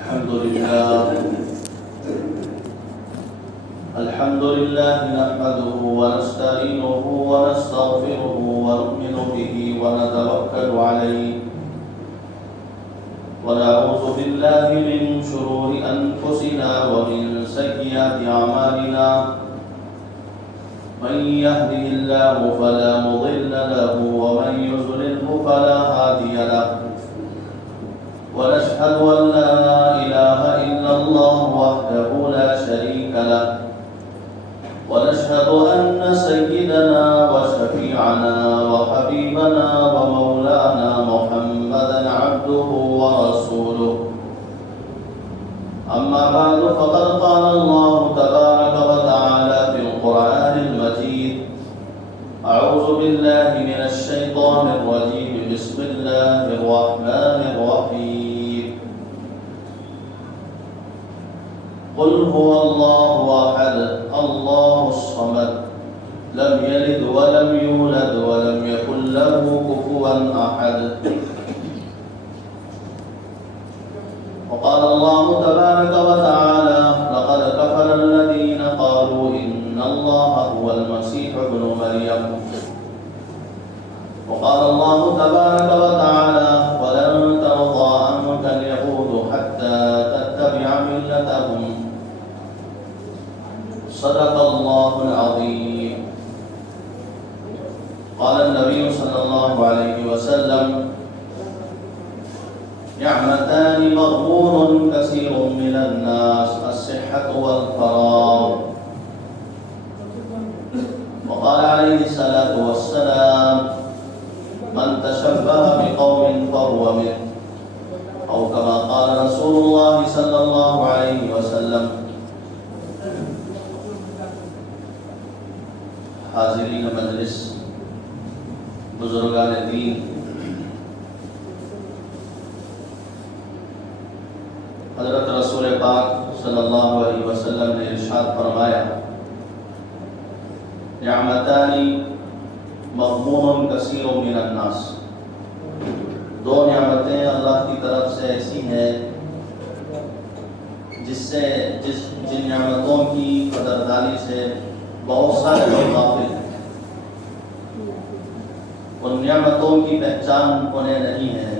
الحمد لله نحمده ونستعينه ونستغفره ونؤمن به ونتوكل عليه ونعوذ بالله من شرور أنفسنا ومن سيئات أعمالنا من يهده الله فلا مضل له ومن يضلله فلا هادي له ونشهد أن لا إله إلا الله وحده لا شريك له ونشهد أن سيدنا وشفيعنا وحبيبنا ومولانا محمدا عبده ورسوله أما بعد فقد قال الله تبارك وتعالى في القرآن المجيد أعوذ بالله من الشيطان الرجيم بسم الله الرحمن الرحيم قل هو الله أحد الله الصمد لم يلد ولم يولد ولم يكن له كفوا أحد وقال الله تبارك وتعالى لقد كفر الذين قالوا إن الله هو المسيح ابن مريم وقال الله تبارك وتعالى ولن ترضى عنك اليهود حتى تتبع ملتهم صدق الله العظيم قال النبي صلى الله عليه وسلم نعمتان مغبون كثير من الناس الصحة والفراغ وقال عليه الصلاة والسلام من تشبه بقوم فهو منه أو كما قال رسول الله صلى الله عليه وسلم حاضرین مجلس، بزرگان دین، حضرت رسول پاک صلی اللہ علیہ وسلم نے ارشاد فرمایا نعمتان مغبون کثیر من الناس، دو نعمتیں اللہ کی طرف سے ایسی ہیں جن نعمتوں کی قدردانی سے بہت سارے لوگ غافل ہیں، ان نعمتوں کی پہچان انہیں نہیں ہے،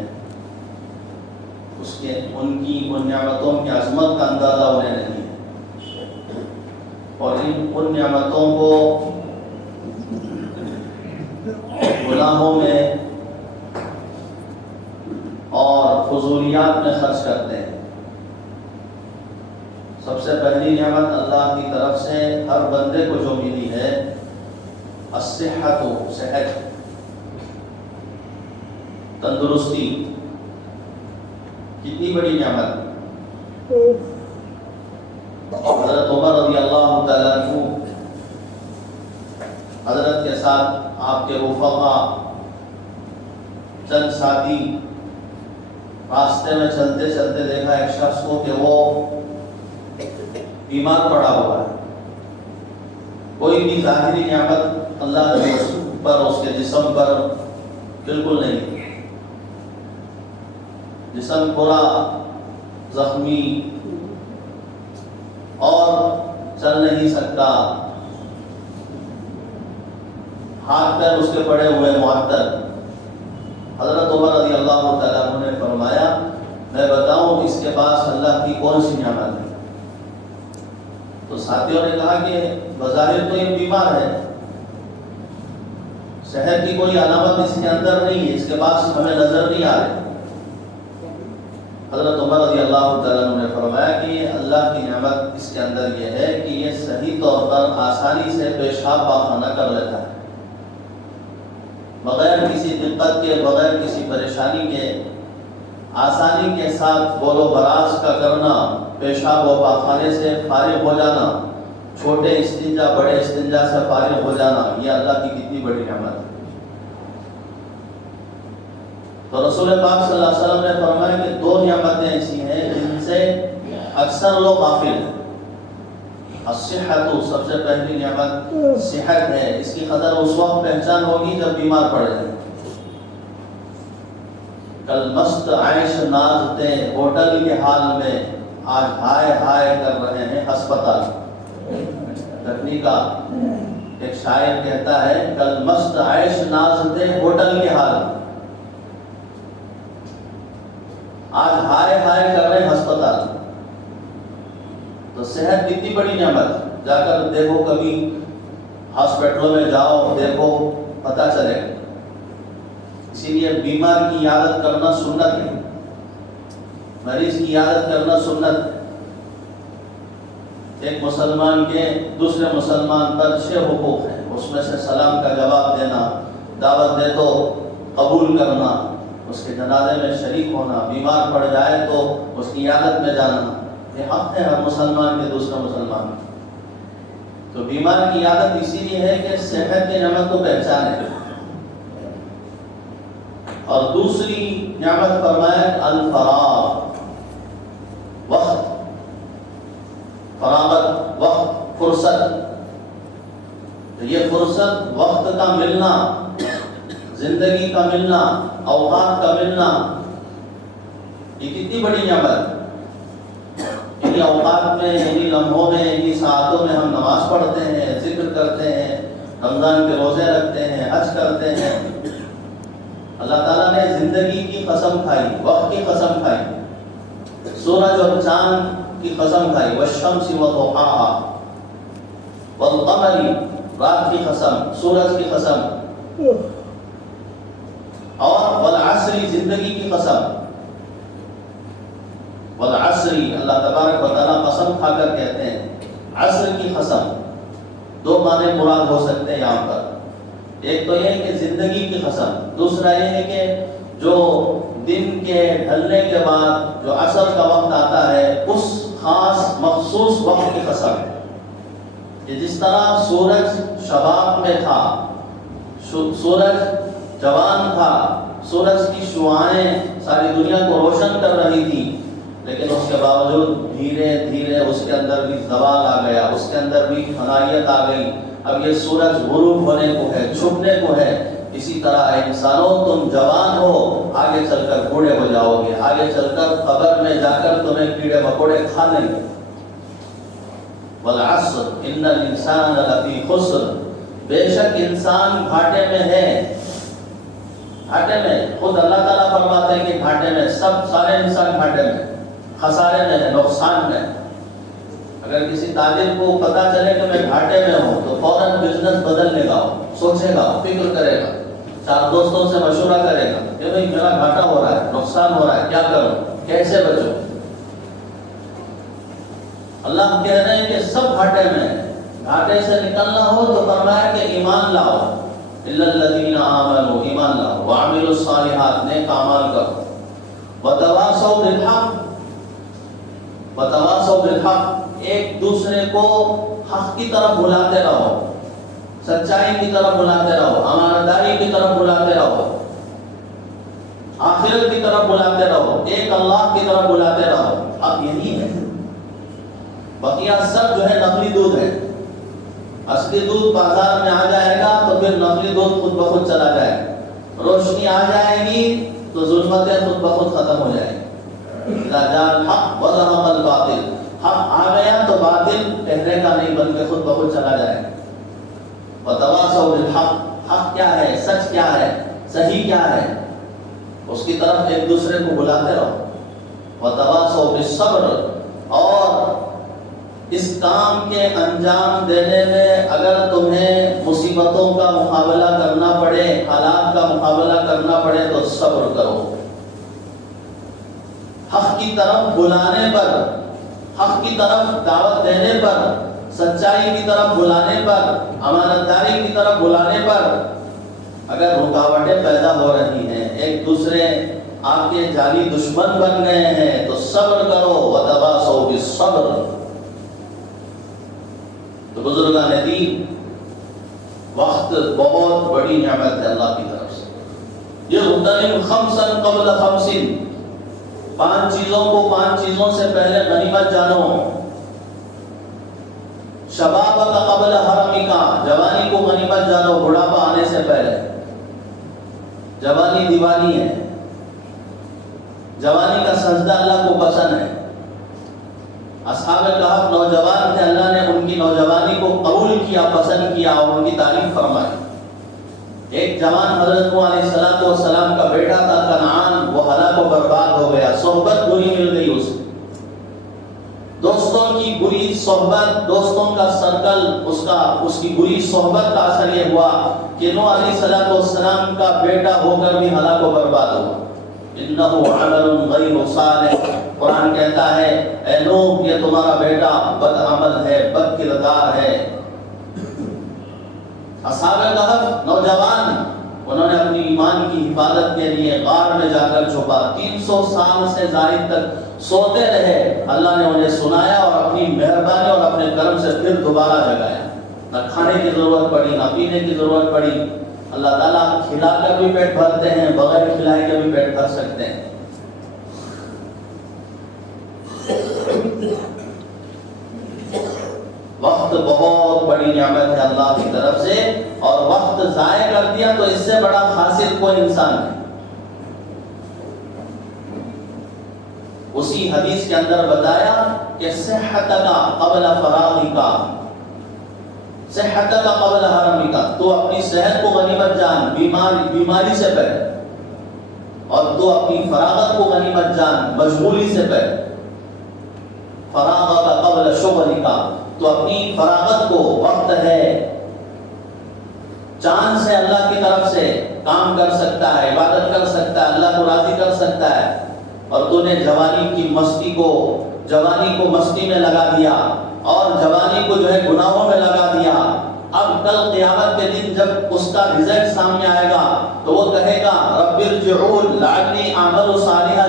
ان نعمتوں کی عظمت کا اندازہ انہیں نہیں ہے، اور ان نعمتوں کو گناہوں میں اور فضولیات میں خرچ کرتے ہیں۔ سب سے پہلی نعمت اللہ کی طرف سے ہر بندے کو جو ملی ہے الصحت، صحت، تندرستی، کتنی بڑی نعمت۔ حضرت عمر رضی اللہ تعالیٰ عنہ حضرت کے ساتھ آپ کے رفقا چند ساتھی راستے میں چلتے چلتے دیکھا ایک شخص کو کہ وہ بیمار پڑا ہوا ہے، کوئی بھی ظاہری نعمت اللہ کے پر اس کے جسم پر بالکل نہیں، جسم پورا زخمی اور چل نہیں سکتا، ہاتھ پیر اس کے پڑے ہوئے معطل۔ حضرت عمر رضی اللہ تعالیٰ عنہ نے فرمایا میں بتاؤں اس کے پاس اللہ کی کون سی نعمت ہے؟ تو ساتھیوں نے کہا کہ بظاہر تو یہ بیمار ہے، صحت کی کوئی علامت اس کے اندر نہیں ہے، اس کے پاس ہمیں نظر نہیں آ رہی۔ حضرت عمر رضی اللہ تعالیٰ عنہ نے فرمایا کہ اللہ کی نعمت اس کے اندر یہ ہے کہ یہ صحیح طور پر آسانی سے پیشاب پاخانہ کر لیتا ہے، بغیر کسی دقت کے، بغیر کسی پریشانی کے، آسانی کے ساتھ بول و براز کا کرنا، پیشاب و پاخانے سے فارغ ہو جانا، چھوٹے استنجا بڑے استنجا سے فارغ ہو جانا، یہ اللہ کی کتنی بڑی نعمت ہے۔ تو رسول پاک صلی اللہ علیہ وسلم نے فرمایا کہ دو نعمتیں ایسی ہیں جن سے اکثر لوگ غافل ہیں۔ الصحت، سب سے پہلی نعمت صحت ہے، اس کی قدر اس وقت پہچان ہوگی جب بیمار پڑ جائے۔ کل مست عیش نازتے ہوٹل کے حال میں، آج ہائے ہائے کر رہے ہیں ہسپتال۔ تکنی کا ایک شاعر کہتا ہے کل مست عیش نازتے ہوٹل کے حال، آج ہائے ہائے کر رہے ہیں ہسپتال۔ تو صحت کتنی بڑی نعمت، جا کر دیکھو، کبھی ہاسپٹلوں میں جاؤ، دیکھو، پتہ چلے۔ اسی لیے بیمار کی عیادت کرنا سنت ہے، مریض کی عیادت کرنا سنت ہے۔ ایک مسلمان کے دوسرے مسلمان پر 6 حقوق ہیں، اس میں سے سلام کا جواب دینا، دعوت دے تو قبول کرنا، اس کے جنازے میں شریک ہونا، بیمار پڑ جائے تو اس کی عیادت میں جانا، یہ حق ہے ہر مسلمان کے دوسرے مسلمان۔ تو بیمار کی عیادت اسی لیے ہے کہ صحت کی نعمت کو پہچانے۔ اور دوسری نعمت فرمایا الفراغ، وقت، فراغت، وقت، فرصت۔ تو یہ فرصت، وقت کا ملنا، زندگی کا ملنا، اوقات کا ملنا، یہ کتنی بڑی نعمت۔ انہی اوقات میں، انہی لمحوں میں، انہی ساعتوں میں ہم نماز پڑھتے ہیں، ذکر کرتے ہیں، رمضان کے روزے رکھتے ہیں، حج کرتے ہیں۔ اللہ تعالیٰ نے زندگی کی قسم کھائی، وقت کی قسم کھائی، سورج اور چاند کی قسم کھائی، والشمس وضحاها، والقمر، رات کی قسم، سورج کی قسم، اور والعصر، زندگی کی قسم۔ والعصر، اللہ تبارک و تعالیٰ قسم کھا کر کہتے ہیں عصر کی قسم۔ 2 معنی مراد ہو سکتے ہیں یہاں پر، ایک تو یہ کہ زندگی کی قسم، دوسرا یہ ہے کہ جو دن کے ڈھلنے کے بعد جو عصر کا وقت آتا ہے، اس خاص مخصوص وقت کی قسم کہ جس طرح سورج شباب میں تھا، سورج جوان تھا، سورج کی شعاعیں ساری دنیا کو روشن کر رہی تھی، لیکن اس کے باوجود دھیرے دھیرے اس کے اندر بھی زوال آ گیا، اس کے اندر بھی فنائیت آ گئی۔ اب یہ سورج غروب ہونے کو ہے، چھپنے کو ہے۔ اسی طرح اے انسانوں، تم جوان ہو، آگے چل کر بوڑھے ہو جاؤ گے، آگے چل کر قبر میں جا کر تمہیں کیڑے مکوڑے کھا لیں گے۔ والعصر ان الانسان لفی خسر، بے شک انسان گھاٹے میں ہے۔ گھاٹے میں، خود اللہ تعالیٰ فرماتے ہیں کہ گھاٹے میں، سارے انسان گھاٹے میں، خسارے میں ہے، نقصان میں۔ اگر کسی تاجر کو پتا چلے کہ میں گھاٹے میں ہوں تو فوراً بزنس بدلنے گا، سوچے گا، فکر کرے گا، 4 دوستوں سے مشورہ کرے گا کہ بھئی میرا گھاٹا ہو رہا ہے، نقصان ہو رہا ہے، کیا کروں، کیسے بچوں۔ اللہ کہہ رہے ہیں کہ سب گھاٹے میں، گھاٹے سے نکلنا ہو تو فرمایا کہ ایمان لاؤ، الا الذین آمنوا، ایمان لاؤ، وعملوا الصالحات، نیک اعمال کرو، وتواصوا بالحق، وتواصوا بالحق، ایک دوسرے کو حق کی طرف بلاتے رہو، سچائی کی طرف بلاتے رہو، امانتداری کی طرف بلاتے رہو، آخرت کی طرف بلاتے رہو، ایک اللہ کی طرف بلاتے رہو۔ اب یہی ہے، بقیہ سب جو ہے نقلی دودھ ہے۔ اصلی دودھ بازار میں آ جائے گا تو پھر نقلی دودھ خود بخود چلا جائے گا، روشنی آ جائے گی تو ظلمتیں خود بخود ختم ہو جائیں گی۔ اذا جاء الحق وزهق الباطل، حق آ گیا تو باطل ٹھہرے گا نہیں بلکہ خود بخود چلا جائے گا۔ وتواصوا بالحق، حق کیا ہے، سچ کیا ہے، صحیح کیا ہے، اس کی طرف ایک دوسرے کو بلاتے رہو۔ وتواصوا بالصبر، اور اس کام کے انجام دینے میں اگر تمہیں مصیبتوں کا مقابلہ کرنا پڑے، حالات کا مقابلہ کرنا پڑے تو صبر کرو۔ حق کی طرف بلانے پر، حق کی طرف دعوت دینے پر، سچائی کی طرف بلانے پر، امانتداری کی طرف بلانے پر اگر رکاوٹیں پیدا ہو رہی ہیں، ایک دوسرے آپ کے جعلی دشمن بن گئے ہیں تو صبر کرو، وتواصوا بالصبر۔ تو بزرگان دین، وقت بہت بڑی نعمت ہے اللہ کی طرف سے۔ یغتنم خمسا قبل خمس، 5 چیزوں کو 5 چیزوں سے پہلے غنیمت جانو۔ شبابک قبل حرمک، جوانی کو غنیمت جانو، بڑھاپا آنے سے پہلے۔ جوانی دیوانی ہے، جوانی کا سجدہ اللہ کو پسند ہے. اصحاب کہف نوجوان تھے، اللہ نے ان کی نوجوانی کو قبول کیا، پسند کیا اور ان کی تعریف فرمائی. ایک جوان حضرت نوح علیہ السلام کا بیٹا تھا کنعان، وہ ہلاک و برباد ہو گیا. صحبت بری مل گئی اسے، دوستوں کی بری صحبت، دوستوں کا سرکل، اس کی بری صحبت کا اثر یہ ہوا کہ نوح علیہ السلام کا بیٹا ہو کر بھی ہلاک و برباد ہوا. انہ عمل غیر صالح، قرآن کہتا ہے اے نوح یہ تمہارا بیٹا بد عمل ہے، بد کردار ہے. اصحاب کہف نوجوان، انہوں نے اپنی ایمان کی حفاظت کے لیے غار میں جا کر چھپا. 300 سال سے زائد تک سوتے رہے. اللہ نے انہیں سنایا اور اپنی مہربانی اور اپنے کرم سے پھر دوبارہ جگایا. نہ کھانے کی ضرورت پڑی، نہ پینے کی ضرورت پڑی. اللہ تعالیٰ کھلا کر بھی پیٹ بھرتے ہیں، بغیر کھلائے کے بھی پیٹ بھر سکتے ہیں. وقت بہت بڑی نعمت ہے اللہ کی طرف سے، اور وقت ضائع کر دیا تو اس سے بڑا خاسر کوئی انسان نہیں. اسی حدیث کے اندر بتایا کہ صحتک قبل فراغک، صحتک قبل حرمک، تو اپنی صحت کو غنیمت جان بیماری سے پہلے، اور تو اپنی فراغت کو غنیمت جان مشغولی سے پہلے. فراغک قبل شغلک، تو اپنی فراغت کو، وقت ہے، چاند سے اللہ کی طرف سے کام کر سکتا ہے، عبادت کر سکتا ہے، اللہ کو راضی کر سکتا ہے، اور تو نے جوانی کی مستی کو، جوانی کو مستی میں لگا دیا اور جوانی کو جو ہے گناہوں میں لگا دیا. اب کل قیامت کے دن جب اس کا رزلٹ سامنے آئے گا تو وہ کہے گا رب ارجعون لعلی اعمل صالحا،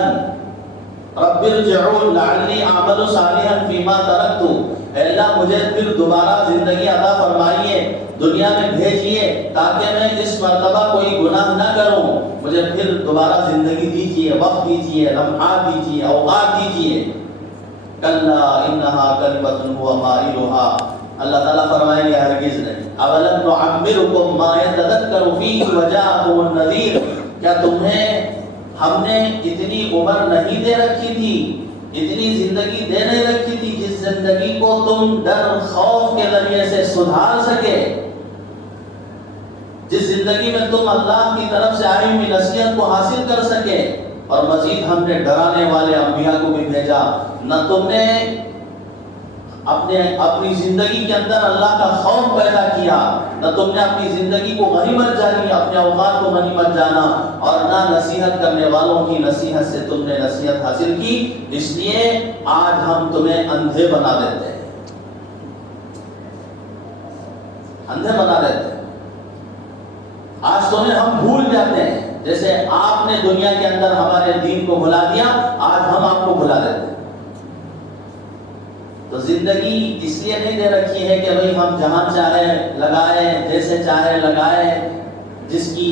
رب ارجعون لعلی اعمل صالحا فیما ترکت، اے اللہ مجھے پھر دوبارہ زندگی عطا فرمائیے، دنیا میں بھیجیے تاکہ میں اس مرتبہ کوئی گناہ نہ کروں، مجھے پھر دوبارہ زندگی دیجیے، وقت دیجیے، لمحات دیجیے، اوقات دیجیے. کلا انہا کلمۃ هو قائلها، اللہ تعالیٰ فرمائیں گے ہرگز نہیں. اولم نعمرکم ما یتذکر فیہ وجاءکم النذیر، کیا تمہیں ہم نے اتنی عمر نہیں دے رکھی تھی، اتنی زندگی دے نہیں رکھی تھی جس زندگی کو تم ڈر خوف کے ذریعے سے سدھار سکے، جس زندگی میں تم اللہ کی طرف سے آئی ہوئی نصیحت کو حاصل کر سکے. اور مزید ہم نے ڈرانے والے انبیاء کو بھی بھیجا. نہ تم نے اپنی زندگی کے اندر اللہ کا خوف پیدا کیا، نہ تم نے اپنی زندگی کو غنیمت جانی، اپنے اوقات کو غنیمت جانا، اور نہ نصیحت کرنے والوں کی نصیحت سے تم نے نصیحت حاصل کی. اس لیے آج ہم تمہیں اندھے بنا دیتے ہیں، اندھے بنا دیتے ہیں. آج تمہیں ہم بھول جاتے ہیں، جیسے آپ نے دنیا کے اندر ہمارے دین کو بھلا دیا، آج ہم آپ کو بھلا دیتے ہیں. تو زندگی اس لیے نہیں دے رکھی ہے کہ بھئی ہم جہاں چاہے لگائیں، جیسے چاہے لگائیں، جس کی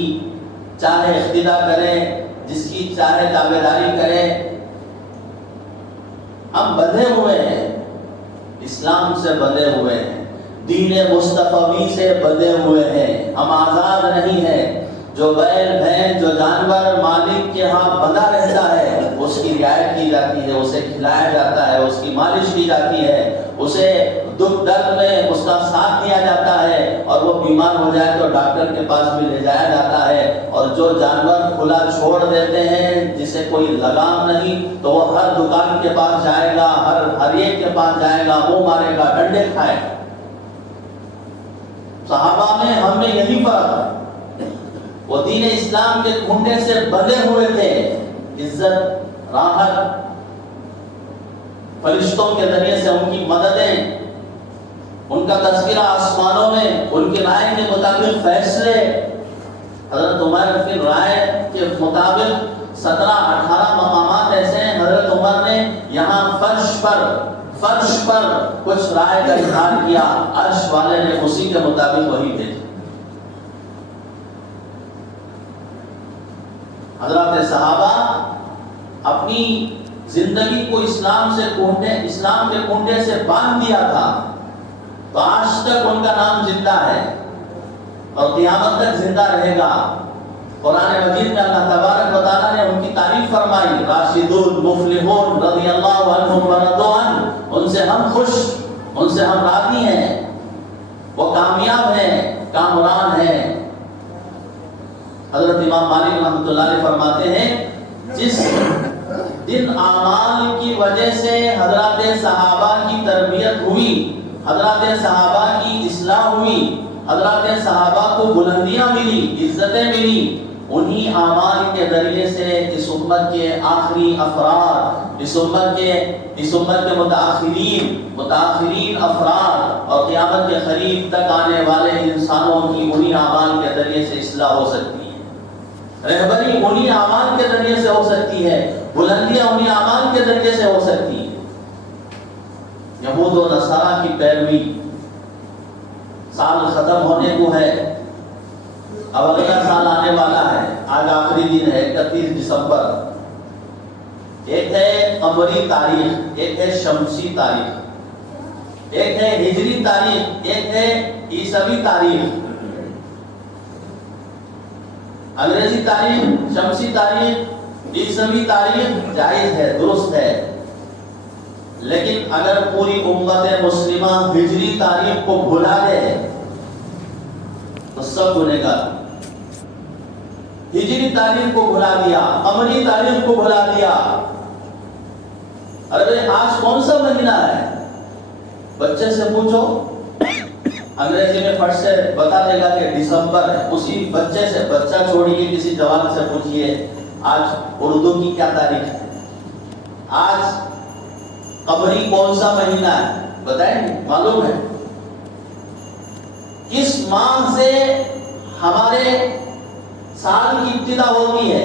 چاہے اقتدا کریں، جس کی چاہے تابعداری کریں. ہم بندھے ہوئے ہیں، اسلام سے بندھے ہوئے ہیں، دین مصطفی سے بندھے ہوئے ہیں، ہم آزاد نہیں ہیں. جو بیل بھینس جو جانور مالک کے ہاں بندہ رہتا ہے اس کی رعایت کی جاتی ہے، اسے کھلایا جاتا ہے، اس کی مالش کی جاتی ہے، اسے دکھ درد میں اس کا ساتھ دیا جاتا ہے، اور وہ بیمار ہو جائے تو ڈاکٹر کے پاس بھی لے جایا جاتا ہے. اور جو جانور کھلا چھوڑ دیتے ہیں جسے کوئی لگام نہیں، تو وہ ہر دکان کے پاس جائے گا، ہر ایک کے پاس جائے گا، منہ مارے گا، ڈنڈے کھائے گا. صحابہ میں ہم میں یہی فرق ہے، وہ دین اسلام کے کنڈے سے بندھے ہوئے تھے. عزت، راحت، فرشتوں کے ذریعے سے ان کی مددیں، ان کا تذکرہ آسمانوں میں، ان کی رائے کے مطابق فیصلے. حضرت عمر کی رائے کے مطابق 17-18 مقامات ایسے ہیں حضرت عمر نے یہاں فرش پر کچھ رائے کا اظہار کیا، عرش والے نے اسی کے مطابق وہی بھیجی. حضرات صحابہ اپنی زندگی کو اسلام کے کنڈے سے باندھ دیا تھا، تو آج تک ان کا نام زندہ ہے اور قیامت تک زندہ رہے گا. قرآن مجید میں اللہ تبارک و تعالیٰ نے ان کی تعریف فرمائی، راشدون مفلحون رضی اللہ عنہم ورضوا عنہ، ان سے ہم خوش، ان سے ہم راضی ہیں، وہ کامیاب ہیں، کامران ہیں۔ حضرت امام مالک رحمۃ اللہ علیہ فرماتے ہیں جس دن اعمال کی وجہ سے حضرات صحابہ کی تربیت ہوئی، حضرات صحابہ کی اصلاح ہوئی، حضرات صحابہ کو بلندیاں ملی، عزتیں ملی، انہی اعمال کے ذریعے سے اس امت کے آخری افراد، اس امت کے متاخرین افراد اور قیامت کے قریب تک آنے والے انسانوں کی انہی اعمال کے ذریعے سے اصلاح ہو سکتی ہے، رہبری انہی اعمال کے ذریعے سے ہو سکتی ہے، بلندیاں انہی اعمال کے ذریعے سے ہو سکتی ہیں۔ یہود و نصارہ کی پیروی، سال ختم ہونے کو ہے، اب اگلا سال آنے والا ہے، آج آخری دن ہے 31 دسمبر۔ ایک ہے قمری تاریخ، ایک ہے شمسی تاریخ، ایک ہے ہجری تاریخ، ایک ہے عیسوی تاریخ۔ انگریزی تاریخ، شمسی تاریخ، عیسوی تاریخ جائز ہے، درست ہے، لیکن اگر پوری امت مسلمہ ہجری تاریخ کو بھلا دے تو سب گنہگار۔ ہجری تاریخ کو بھلا دیا، قمری تاریخ کو بھلا دیا۔ ارے آج کون سا مہینہ ہے؟ بچے سے پوچھو، انگریزی میں فٹ سے بتا دے گا کہ دسمبر ہے۔ اسی بچے سے، بچہ چھوڑیے کسی جوان سے پوچھئے آج اردو کی کیا تاریخ ہے، آج قمری کون سا مہینہ ہے، بتائیں گے؟ معلوم ہے کس ماہ سے ہمارے سال کی ابتدا ہوتی ہے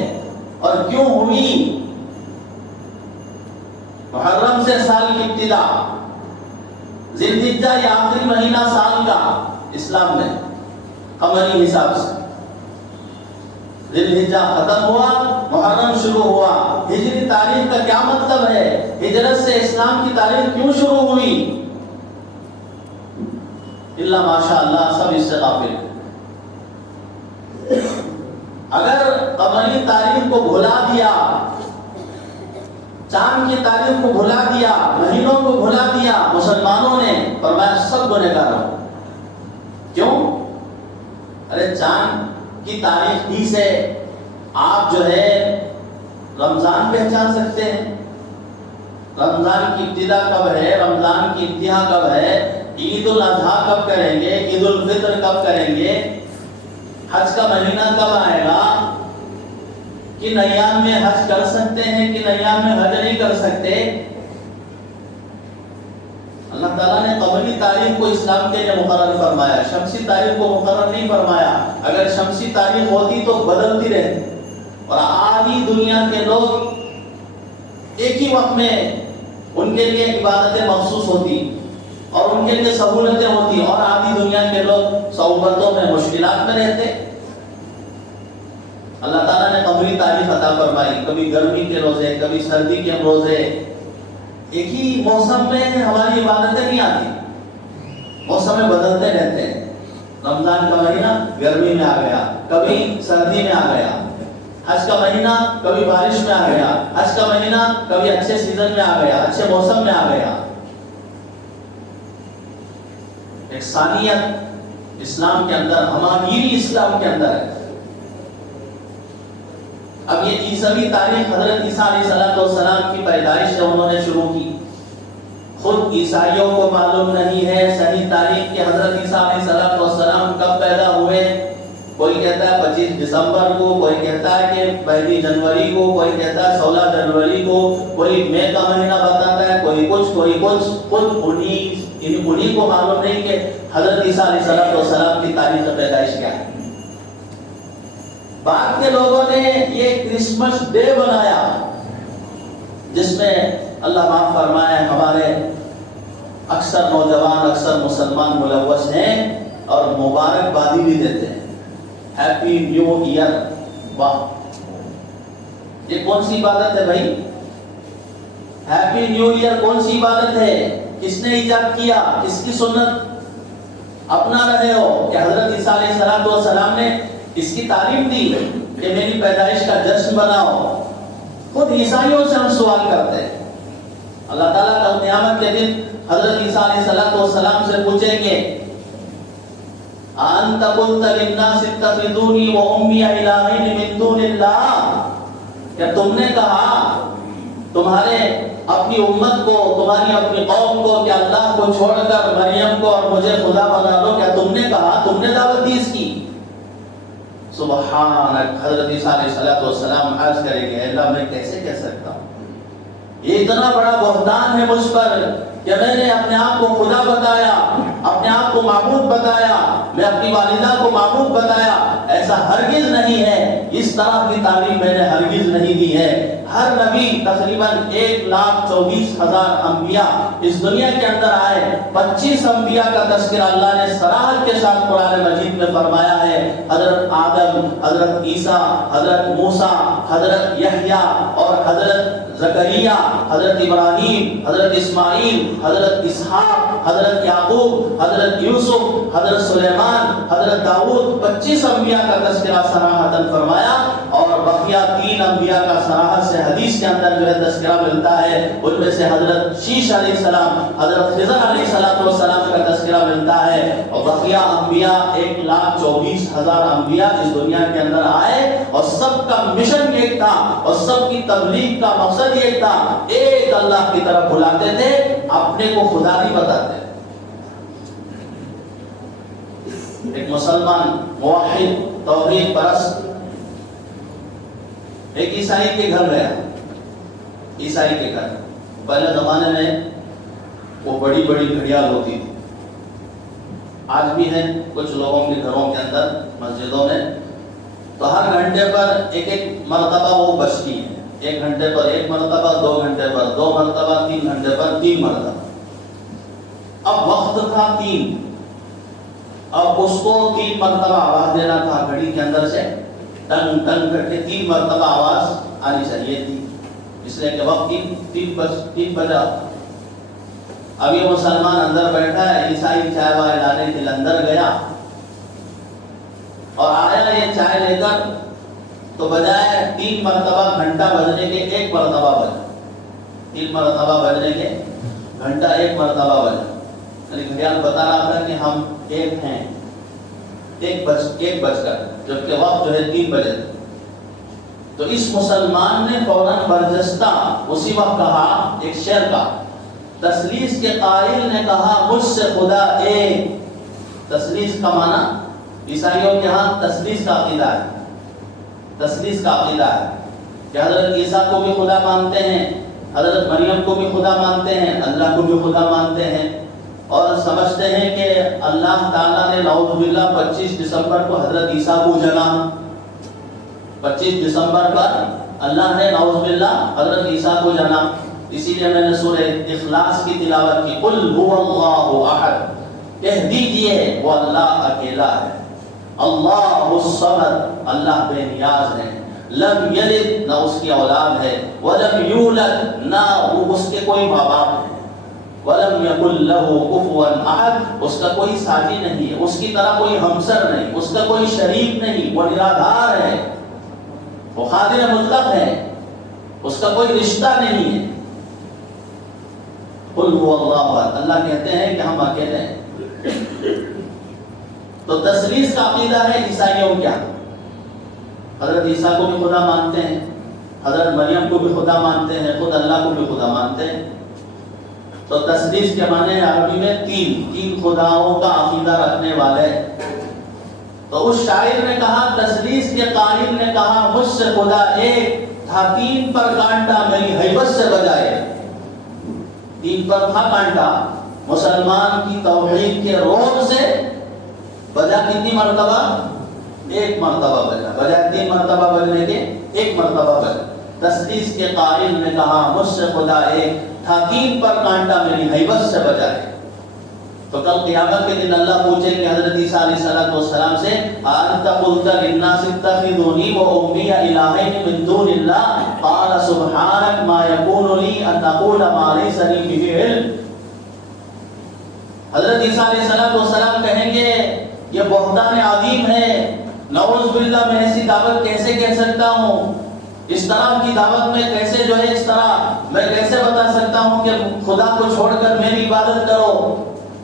اور کیوں ہوئی؟ محرم سے سال کی ابتدا، ذی الحجہ یہ آخری مہینہ سال کا اسلام میں قمری حساب سے، ذی الحجہ ختم ہوا، محرم شروع ہوا۔ ہجری تاریخ کا کیا مطلب ہے؟ ہجرت سے اسلام کی تاریخ کیوں شروع ہوئی؟ اللہ ماشاءاللہ سب اس سے غافل۔ اگر قمری تاریخ کو بھلا دیا، چاند کی تاریخ کو بھلا دیا، مہینوں کو بھلا دیا مسلمانوں نے، فرمایا سب گنہگار ہو۔ کیوں؟ ارے چاند کی تاریخ ہی سے آپ جو ہے رمضان پہچان سکتے ہیں، رمضان کی ابتدا کب ہے، رمضان کی انتہا کب ہے، عید الاضحیٰ کب کریں گے، عید الفطر کب کریں گے، حج کا مہینہ کب آئے گا، کن ایام میں حج کر سکتے ہیں، کن ایام میں حج نہیں کر سکتے۔ اللہ تعالیٰ نے قمری تاریخ کو اسلام کے لیے مقرر فرمایا، شمسی تاریخ کو مقرر نہیں فرمایا۔ اگر شمسی تاریخ ہوتی تو بدلتی رہتی اور آدھی دنیا کے لوگ ایک ہی وقت میں ان کے لیے عبادتیں مخصوص ہوتی اور ان کے لیے سہولتیں ہوتی، اور آدھی دنیا کے لوگ صعوبتوں میں، مشکلات میں رہتے۔ اللہ تعالیٰ نے قمری تاریخ عطا فرمائی، کبھی گرمی کے روزے، کبھی سردی کے روزے، ایک ہی موسم میں ہماری عبادتیں نہیں آتی، موسم میں بدلتے رہتے ہیں۔ رمضان کا مہینہ گرمی میں آ گیا، کبھی سردی میں آ گیا، حج کا مہینہ کبھی بارش میں آ گیا، حج کا مہینہ کبھی اچھے سیزن میں آ گیا، اچھے موسم میں آ گیا۔ ایک ثانیت اسلام کے اندر، ہماری اسلام کے اندر ہے۔ اب یہ عیسوی تاریخ حضرت عیسیٰ علیہ السلام کی پیدائش سے انہوں نے شروع کی۔ خود عیسائیوں کو معلوم نہیں ہے صحیح تاریخ کہ حضرت عیسیٰ علیہ السلام کب پیدا ہوئے۔ کوئی کہتا ہے 25 دسمبر کو، کوئی کہتا ہے کہ 1 جنوری کو، کوئی کہتا ہے 16 جنوری کو، کوئی مئی کا مہینہ بتاتا ہے، کوئی کچھ، خود انہی کو معلوم نہیں کہ حضرت عیسیٰ علیہ السلام کی تاریخ پیدائش کیا ہے۔ بعد کے لوگوں نے یہ کرسمس ڈے بنایا جس میں اللہ معاف فرمائے ہمارے اکثر نوجوان، اکثر مسلمان ملوث ہیں اور مبارکبادی بھی دیتے ہیں، ہیپی نیو ایئر۔ واہ، یہ کون سی عبادت ہے بھائی؟ ہیپی نیو ایئر کون سی عبادت ہے؟ کس نے ایجاد کیا؟ کس کی سنت اپنا رہے ہو کہ حضرت عیسیٰ علیہ السلام نے اس کی تعلیم دی؟ کہ میری پیدائش کا جشن بناؤ. خود عیسائیوں سے ہم سوال کرتے ہیں. اللہ تعالیٰ کل قیامت کے دن حضرت عیسیٰ علیہ السلام سے پوچھیں گے انت قلت للناس اتخذونی و امی الہین من دون اللہ، کہ تم نے کہا تمہارے اپنی امت کو، تمہاری اپنی قوم کو کہ اللہ کو چھوڑ کر مریم کو اور مجھے خدا بنا لو، کیا تم نے کہا، تم نے دعوت دی اس کی؟ سبحانک، حضرت عیسیٰ علیہ السلام عرض کریں گے اللہ میں کیسے کہہ سکتا ہوں، یہ اتنا بڑا بہتان ہے مجھ پر کہ میں نے اپنے آپ کو خدا بتایا، اپنے آپ کو معبود بتایا، میں اپنی والدہ کو معبود بتایا. ایسا ہرگز نہیں ہے، اس طرح کی تعلیم میں نے ہرگز نہیں دی ہے. ہر نبی تقریباً 1,24,000 انبیاء اس دنیا کے اندر آئے. 25 انبیاء کا تذکرہ اللہ نے صراحت کے ساتھ قرآن مجید میں فرمایا ہے. حضرت آدم، حضرت عیسیٰ، حضرت موسیٰ، حضرت یحییٰ اور حضرت زکریا، حضرت ابراہیم، حضرت اسماعیل، حضرت اسحاق، حضرت یعقوب، حضرت یوسف، حضرت سلیمان، حضرت داؤد، 25 انبیاء کا تذکرہ صراحتاً فرمایا. اور بقیہ 3 انبیاء کا صراحت سے حدیث کے اندر جو ہے تذکرہ ملتا ہے. ان میں سے حضرت شیش علیہ السلام، حضرت خضر علیہ السلام کا تذکرہ ملتا ہے. اور بقیہ انبیاء 1,24,000 انبیاء اس دنیا کے اندر آئے اور سب کا مشن ایک تھا اور سب کی تبلیغ کا مقصد ایک تھا، ایک اللہ کی طرف بلاتے تھے، اپنے کو خدا نہیں بتاتے. ایک مسلمان موحد توحید پرست ایک عیسائی کے گھر گیا. عیسائی کے گھر پہلے زمانے میں وہ بڑی بڑی گھڑیال ہوتی تھی، آج بھی ہے کچھ لوگوں کے گھروں کے اندر مسجدوں میں، تو ہر گھنٹے پر ایک ایک مرتبہ وہ بجتی ہے. 1 گھنٹے پر 1 مرتبہ، 2 گھنٹے پر 2 مرتبہ، 3 گھنٹے پر 3 مرتبہ. اب وقت تھا 3، اب اس کو 3 مرتبہ آواز دینا تھا گھڑی کے اندر سے، ٹنگ ٹنگ کر کے 3 مرتبہ آواز آنی چاہیے تھی، اس لیے کہ وقت 3 بجا. اب یہ مسلمان اندر بیٹھا ہے، عیسائی چائے وائے لانے کے لیے اندر گیا اور آیا یہ چائے لے کر، تو بجائے 3 مرتبہ گھنٹہ بجنے کے 1 مرتبہ بجا. 3 مرتبہ بجنے کے گھنٹہ 1 مرتبہ بجا. یعنی گھڑیال بتا رہا تھا کہ ہم 1 ہیں، 1 بج کر، جبکہ وقت جو ہے 3 بجے. تو اس مسلمان نے فوراً برجستہ اسی وقت کہا ایک شعر کا، تثلیث کے قائل نے کہا مجھ سے خدا ایک. تثلیث کا معنی عیسائیوں کے ہاں تثلیث کا عقیدہ ہے، تثلیث کا عقیدہ ہے کہ حضرت عیسیٰ کو بھی خدا مانتے ہیں، حضرت مریم کو بھی خدا مانتے ہیں، اللہ کو بھی خدا مانتے ہیں، اور سمجھتے ہیں کہ اللہ تعالیٰ نے نعوذ باللہ 25 دسمبر کو حضرت عیسیٰ کو جنا. 25 دسمبر پر اللہ نے نعوذ باللہ حضرت عیسیٰ کو جنا. اسی لیے میں نے سورہ اخلاص کی تلاوت کی، قل هو اللہ احد، کہہ دیجئے وہ اللہ اکیلا ہے. اللہ الصمد، اللہ بے نیاز ہے. لم یلد، نہ اس کی اولاد ہے، ولم یولد، نہ اس کے کوئی ماں باپ ہے، ولم یکن لہ کفوا احد، اس کا کوئی ساتھی نہیں ہے، اس کی طرح کوئی ہمسر نہیں، اس کا کوئی شریک نہیں، وہ نرادھار ہے، وہ قادر مطلق ہے، اس کا کوئی رشتہ نہیں ہے. قل هو اللہ احد، اللہ کہتے ہیں کہ ہم اکیلے ہیں. تو تثلیث کا عقیدہ ہے عیسائیوں کیا، حضرت عیسیٰ کو بھی خدا مانتے ہیں، حضرت مریم کو بھی خدا مانتے ہیں، خود اللہ کو بھی خدا مانتے ہیں. تو تثلیث کے معنی عربی میں 3 خداؤں کا عقیدہ رکھنے والے. تو اس شاعر نے کہا، تثلیث کے قائل نے کہا مجھ سے خدا ایک تھا، 3 پر کانٹا میری ہیبت سے بجائے. 3 پر تھا کانٹا، مسلمان کی توحید کے روح سے بجا کتنی مرتبہ؟ 1 مرتبہ بجا، بجائے 3 مرتبہ بجنے کے 1 مرتبہ بجا. تثلیث کے قائل نے کہا مجھ سے خدا ایک تھا، 3 پر کانٹا میری ہیبت سے بجائے. تو کل قیامت کے دن اللہ پوچھے کہ حضرت عیسیٰ علیہ السلام سے، انت قلت للناس اتخذونی و امی الہین من دون اللہ قال سبحانک ما یکون لی ان اقول ما لیس لی بہ علم. حضرت عیسیٰ علیہ السلام کہیں گے یہ بہتان عظیم ہے نعوذ باللہ میں ایسی دعوت کیسے کہہ سکتا ہوں؟ اس طرح کی دعوت میں کیسے جو ہے اس طرح میں کیسے بتا سکتا ہوں کہ خدا کو چھوڑ کر میری عبادت کرو؟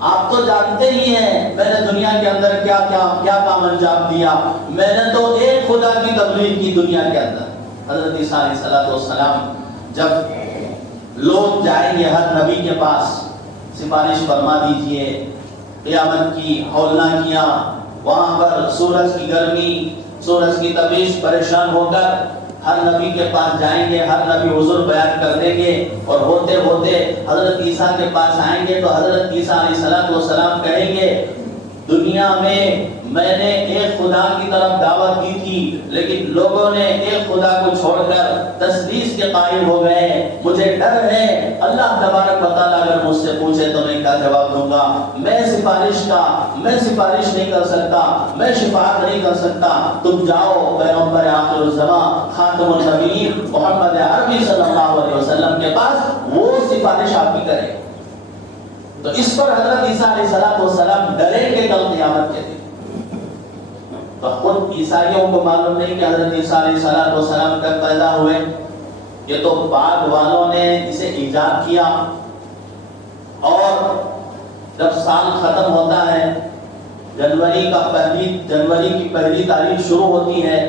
آپ تو جانتے ہی ہیں میں نے دنیا کے اندر کیا کام انجام دیا. میں نے تو ایک خدا کی تبلیغ کی دنیا کے اندر. حضرت عیسیٰ علیہ السلام جب لوگ جائیں گے ہر نبی کے پاس، سفارش فرما دیجئے، قیامت کی ہولناکیاں، وہاں پر سورج کی گرمی، سورج کی تپش، پریشان ہو کر ہر نبی کے پاس جائیں گے، ہر نبی حضور بیان کر دیں گے، اور ہوتے ہوتے حضرت عیسیٰ کے پاس آئیں گے تو حضرت عیسیٰ علیہ السلام کہیں گے دنیا میں میں نے ایک خدا کی طرف دعوت دی تھی، لیکن لوگوں نے ایک خدا کو چھوڑ کر تثلیث کے قائل ہو گئے. مجھے ڈر ہے اللہ تبارک و تعالیٰ اگر مجھ سے پوچھے تو میں کیا جواب دوں گا؟ میں سفارش نہیں کر سکتا، میں شفاعت نہیں کر سکتا. تم جاؤ پیغمبر آخر الزمان خاتم النبیین محمد عربی صلی اللہ علیہ وسلم کے پاس، وہ سفارش آپ کی کرے. تو اس پر حضرت عیسیٰ علیہ السلام ڈریں گے کل قیامت کے دن. تو خود عیسائیوں کو معلوم نہیں کہ حضرت عیسیٰ علیہ السلام کب پیدا ہوئے. یہ تو بعد والوں نے اسے ایجاد کیا، اور جب سال ختم ہوتا ہے، جنوری کی پہلی تاریخ شروع ہوتی ہے،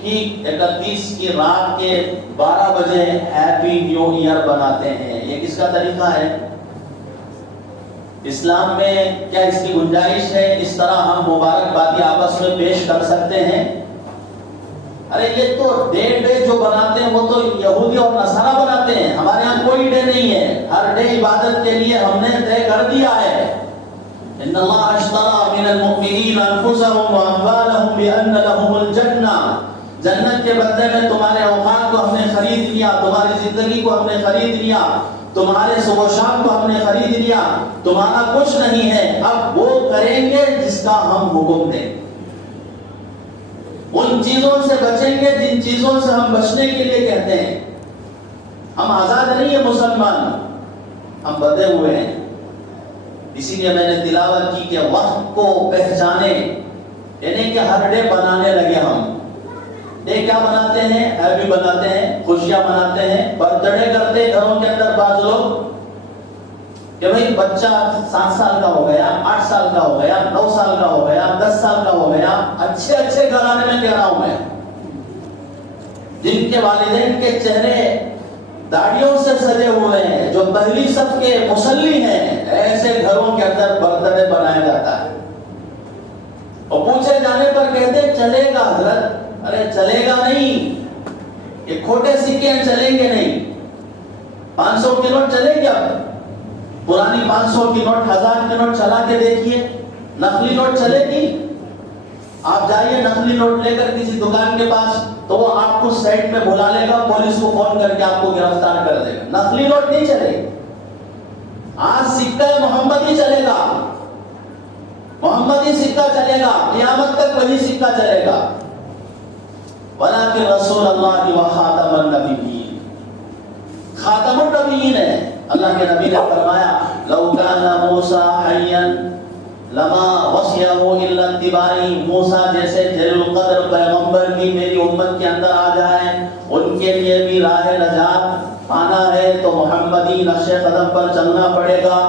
ٹھیک 31 کی رات کے 12 بجے ہیپی نیو ایئر بناتے ہیں. یہ کس کا طریقہ ہے؟ اسلام میں کیا اس کی گنجائش ہے اس طرح ہم مبارکبادی آپس میں پیش کر سکتے ہیں؟ ارے یہ تو ڈے جو بناتے ہیں وہ تو یہودی اور نصارہ بناتے ہیں. ہمارے ہاں کوئی ڈے نہیں ہے. ہر ڈے عبادت کے لیے ہم نے طے کر دیا ہے. ان اللہ اشتری من المؤمنین انفسهم واموالهم بان لهم الجنہ. جنت کے بدلے میں تمہارے اوقات کو ہم نے خرید لیا، تمہاری زندگی کو ہم نے خرید لیا، تمہارے صبح و شام کو ہم نے خرید لیا. تمہارا کچھ نہیں ہے. اب وہ کریں گے جس کا ہم حکم دیں. ان چیزوں سے بچیں گے جن چیزوں سے ہم بچنے کے لیے کہتے ہیں. ہم آزاد نہیں ہیں مسلمان، ہم بدے ہوئے ہیں. اسی لیے میں نے تلاوت کی کہ وقت کو پہچانے، یعنی کہ ہر ڈے بنانے لگے. ہم ڈے کیا بناتے ہیں؟ ہیپی بناتے ہیں، خوشیاں مناتے ہیں، برتھ ڈے کرتے ہیں گھروں کے اندر. بعض لوگ کہ بھئی بچہ 7 سال کا ہو گیا، 8 سال کا ہو گیا، 9 سال کا ہو گیا، 10 سال کا ہو گیا. اچھے گھرانے میں کہہ رہا ہوں میں، جن کے والدین کے چہرے داڑھیوں سے سجے ہوئے ہیں، جو پہلی صف کے مصلی ہیں، ایسے گھروں کے اندر برتھ ڈے بنایا جاتا ہے. اور پوچھے جانے پر کہتے چلے گا حضرت. ارے چلے گا نہیں، یہ کھوٹے سکے چلیں گے نہیں. 500 کی نوٹ چلے گا؟ پرانی 500 کی نوٹ، 1000 کی نوٹ چلا کے دیکھیے. نقلی نوٹ چلے گی؟ آپ جائیے نقلی نوٹ لے کر کسی دکان کے پاس تو وہ آپ کو سائٹ میں بلا لے گا، پولیس کو فون کر کے آپ کو گرفتار کر دے گا. نقلی نوٹ نہیں چلے گا. آج سکہ محمدی چلے گا، محمدی سکہ چلے گا، قیامت تک وہی سکہ چلے گا. ولیکن رسول اللہ و خاتم النبیین، خاتم النبیین ہے. اللہ کے نبی نے فرمایا لو کان موسیٰ حیا لما وصیہ الا اتباعی. موسیٰ جیسے جلیل القدر پیغمبر بھی میری امت کے اندر آ جائیں، ان کے لیے بھی راہ نجات پانا ہے تو محمدی نقش قدم پر چلنا پڑے گا.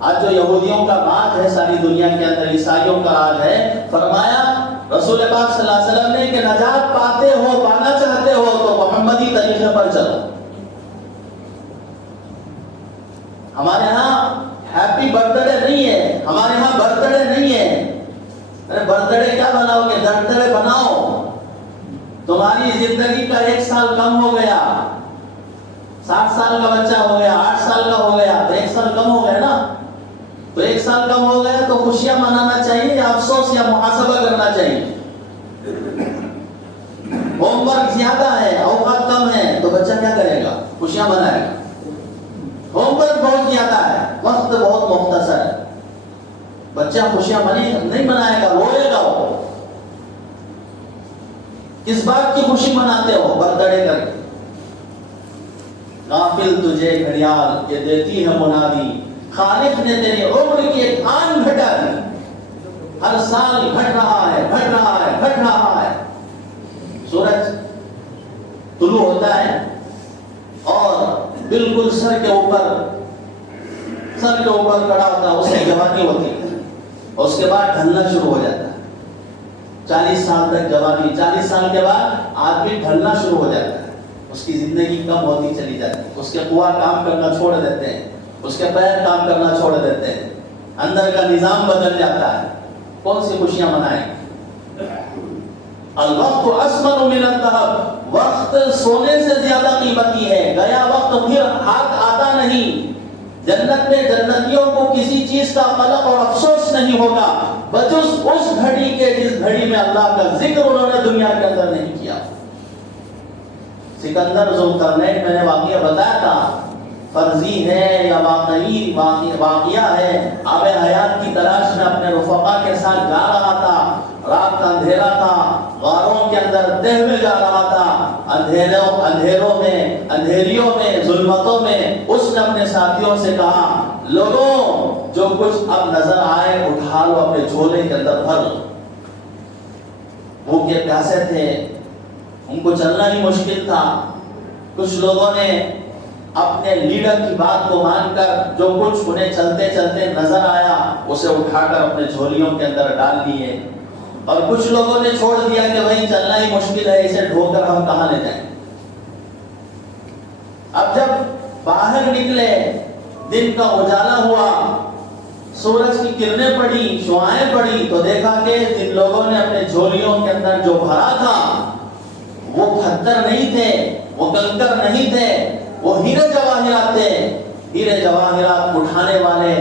آج جو یہودیوں کا راج ہے ساری دنیا کے اندر، عیسائیوں کا راج ہے، فرمایا رسول پاک صلی اللہ علیہ وسلم نے کہ نجات پاتے ہو، پانا چاہتے ہو تو محمدی طریقے پر چلو. ہمارے ہاں ہیپی برتھ ڈے نہیں ہے، ہمارے ہاں برتھ ڈے نہیں ہے. ارے برتھ ڈے کیا بناؤ گے؟ برتھ ڈے بناؤ. تمہاری زندگی کا 1 سال کم ہو گیا، 7 سال کا بچہ ہو گیا، 8 سال کا ہو گیا تو 1 سال کم ہو گیا نا. تو 1 سال کم ہو گیا تو خوشیاں منانا چاہیے یا افسوس یا محاسبہ کرنا چاہیے؟ ہوم ورک زیادہ ہے، اوقات کم ہے تو بچہ کیا کرے گا؟ خوشیاں منائے گا. ہوم ورک بہت زیادہ ہے، وقت بہت مختصر ہے، بچہ خوشیاں نہیں منائے گا، روئے گا. وہ کس بات کی خوشی مناتے ہو؟ برتھ ڈے کر کے. غافل تجھے گھڑیال یہ دیتی ہے منادی، خالق نے تیری عمر کی ایک آن گھٹا دی. ہر سال گھٹ رہا ہے، گھٹ رہا ہے، گھٹ رہا ہے. سورج طلوع ہوتا ہے اور بالکل سر کے اوپر کھڑا ہوتا ہے، اس کی جوانی ہوتی ہے، اور اس کے بعد ڈھلنا شروع ہو جاتا ہے. 40 سال تک جوانی، 40 سال کے بعد آدمی ڈھلنا شروع ہو جاتا ہے، اس کی زندگی کم ہوتی چلی جاتی ہے، اس کے قوا کام کرنا چھوڑ دیتے ہیں، اس کے پیر کام کرنا چھوڑ دیتے ہیں، اندر کا نظام بدل جاتا ہے. کون سی خوشیاں منائیں؟ الوقت اثمن من الذهب، وقت سونے سے زیادہ قیمتی ہے. گیا وقت پھر ہاتھ آتا نہیں. جنت میں جنتیوں کو کسی چیز کا قلق اور افسوس نہیں ہوگا بجز اس گھڑی کے جس گھڑی میں اللہ کا ذکر انہوں نے دنیا کے اندر نہیں کیا. سکندر ذوالقرنین میں نے واقعہ بتایا تھا، فرضی ہے یا واقعی واقعہ ہے. آب حیات کی تلاش میں اپنے رفقا کے ساتھ جا رہا تھا، رات کا اندھیرا تھا، غاروں کے اندر تہ میں جا رہا تھا، اندھیریوں میں ظلمتوں میں. اس نے اپنے ساتھیوں سے کہا، لوگوں جو کچھ اب نظر آئے اٹھا لو، اپنے جھولے کے اندر بھر لو. بھوکے پیاسے تھے، ان کو چلنا ہی مشکل تھا. کچھ لوگوں نے اپنے لیڈر کی بات کو مان کر جو کچھ انہیں چلتے چلتے نظر آیا اسے اٹھا کر اپنے جھولیوں کے اندر ڈال دیے، اور کچھ لوگوں نے چھوڑ دیا کہ بھائی چلنا ہی مشکل ہے، اسے ڈھو کر ہم کہاں لے جائیں. اب جب باہر نکلے، دن کا اجالا ہوا، سورج کی کرنیں پڑی، شعاعیں پڑی، تو دیکھا کہ جن لوگوں نے اپنے جھولیوں کے اندر جو بھرا تھا وہ پتھر نہیں تھے، وہ کنکر نہیں تھے، وہ ہیرے جواہرات تھے. ہیرے جواہرات اٹھانے والے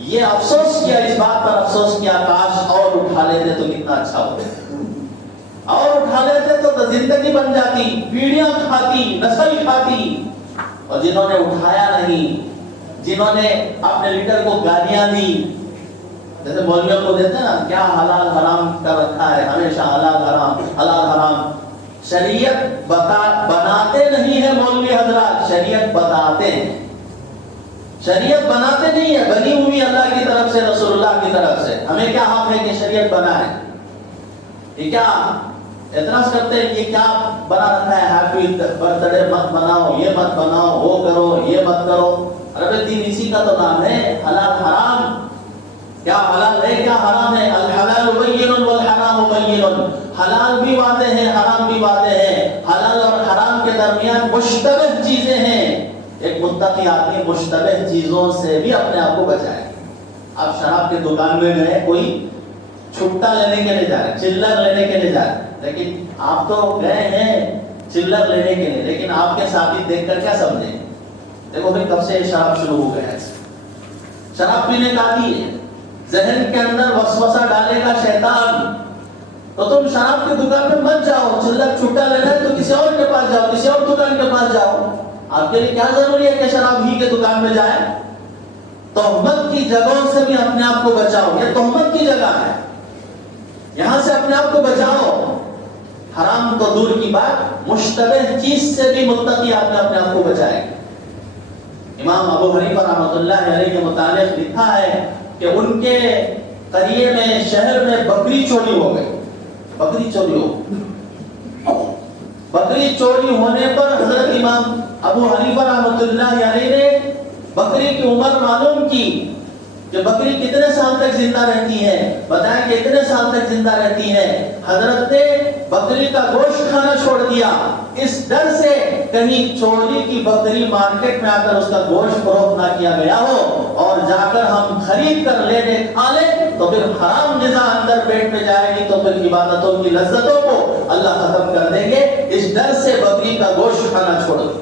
یہ افسوس کیا، اس بات پر افسوس کیا، کاش اور اٹھا لیتے تو کتنا اچھا ہوتا، اور اٹھا لیتے تو زندگی بن جاتی، پیڑھیاں کھاتی، نسل کھاتی. اور جنہوں نے اٹھایا نہیں، جنہوں نے اپنے لیڈر کو گالیاں دی، جیسے مولویوں کو دیتے ہیں نا، کیا حلال حرام کر رکھا ہے، ہمیشہ حلال حرام حلال حرام. شریعت بناتے نہیں ہیں مولوی حضرات، شریعت بتاتے ہیں. شریعت بناتے نہیں ہے، بنی ہوئی اللہ کی طرف سے، رسول اللہ کی طرف سے. ہمیں کیا حق ہے کہ شریعت بنائے؟ یہ کیا اعتراض کرتے ہیں، یہ کیا بنا رکھا ہے، ہیپی برتھ ڈے مت مناؤ، یہ مت بناؤ، وہ کرو، یہ مت کرو. عرب دین اسی کا تو نام ہے، حلال حرام. کیا حلال ہے، کیا حرام ہے؟ الحلال بین والحرام بین. حلال بھی واضح ہے، حرام بھی واضح ہے. حلال اور حرام کے درمیان مشتبہ چیزیں ہیں. ایک متقی آدمی مشتبہ چیزوں سے بھی اپنے آپ کو بچائے. آپ شراب کی دکان میں گئے، کوئی چھٹا لینے کے لیے جا رہے، چلر لینے کے لیے جا رہے، لیکن آپ تو گئے ہیں چلر لینے کے لیے، لیکن آپ کے ساتھی دیکھ کر کیا سمجھیں؟ دیکھو بھائی کب سے شراب شروع ہو گیا ہے، شراب پینے کا عادی ہے، ذہن کے اندر وسوسہ ڈالے گا شیطان. تو تم شراب کی دکان میں مت جاؤ، چلر چھٹا لینا ہے تو کسی اور کے پاس جاؤ، کسی اور دکان کے پاس جاؤ. آپ کے لیے کیا ضروری ہے کہ شراب ہی کے دکان میں جائیں؟ تہمت کی جگہوں سے بھی اپنے آپ کو بچاؤ. یہ تہمت کی جگہ ہے، یہاں سے اپنے آپ کو بچاؤ. حرام تو دور کی بات، مشتبہ چیز سے بھی متقی اپنے آپ کو بچائے. امام ابو حنیفہ رحمۃ اللہ علیہ کے متعلق لکھا ہے کہ ان کے قریے میں، شہر میں بکری چوری ہو گئی. بکری چوری ہو، بکری چوری ہونے پر حضرت امام ابو حنیفہ رحمۃ اللہ علیہ نے بکری کی عمر معلوم کی کہ بکری کتنے سال تک زندہ رہتی ہے. بتائیں کہ اتنے سال تک زندہ رہتی ہے. حضرت نے بکری کا گوشت کھانا چھوڑ دیا اس ڈر سے کہیں چوری کی بکری مارکیٹ میں آ کر اس کا گوشت فروخت نہ کیا گیا ہو، اور جا کر ہم خرید کر لے لے کھا لیں تو پھر حرام غذا اندر پیٹ میں جائے گی، تو پھر عبادتوں کی لذتوں کو اللہ ختم کر دیں گے. اس ڈر سے بکری کا گوشت کھانا چھوڑ دیں.